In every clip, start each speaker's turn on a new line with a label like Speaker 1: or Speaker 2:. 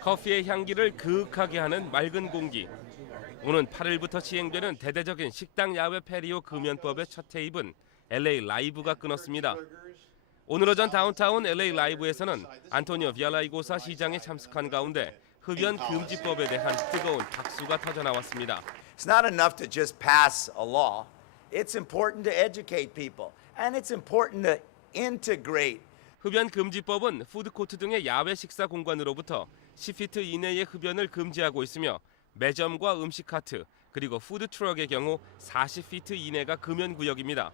Speaker 1: 커피의 향기를 그윽하게 하는 맑은 공기. 오는 8일부터 시행되는 대대적인 식당 야외 페리오 금연법의 첫 테입은 LA 라이브가 끊었습니다. 오늘 오전 다운타운 LA 라이브에서는 안토니오 비알라이고사 시장이 참석한 가운데 흡연 금지법에 대한 뜨거운 박수가 터져 나왔습니다.
Speaker 2: It's not enough to just pass a law. It's important to educate people, and it's important to integrate
Speaker 1: 흡연 금지법은 푸드코트 등의 야외 식사 공간으로부터 10피트 이내의 흡연을 금지하고 있으며 매점과 음식 카트 그리고 푸드 트럭의 경우 40피트 이내가 금연 구역입니다.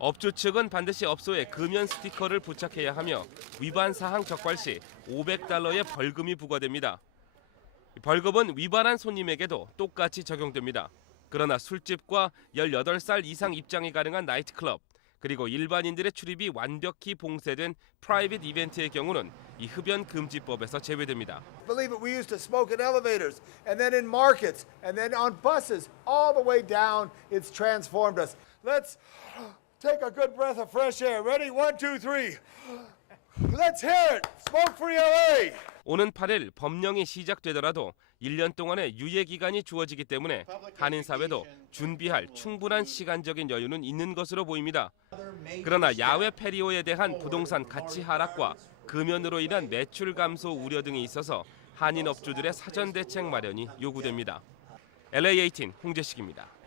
Speaker 1: 업주 측은 반드시 업소에 금연 스티커를 부착해야 하며 위반 사항 적발 시 500달러의 벌금이 부과됩니다. 벌금은 위반한 손님에게도 똑같이 적용됩니다. 그러나 술집과 18살 이상 입장이 가능한 나이트클럽 그리고 일반인들의 출입이 완벽히 봉쇄된 프라이빗 이벤트의 경우는 이 흡연 금지법에서 제외됩니다.
Speaker 3: Believe it, we used to smoke in elevators and then in markets and then on buses, all the way down. It's transformed us. Let's take a good breath of fresh air. Ready? One, two, three. Let's hear it. Smoke free LA.
Speaker 1: 오는 8일 법령이 시작되더라도 1년 동안의 유예 기간이 주어지기 때문에 한인 사회도 준비할 충분한 시간적인 여유는 있는 것으로 보입니다. 그러나 야외 페리오에 대한 부동산 가치 하락과 금연으로 인한 매출 감소 우려 등이 있어서 한인 업주들의 사전 대책 마련이 요구됩니다. LA18 홍재식입니다.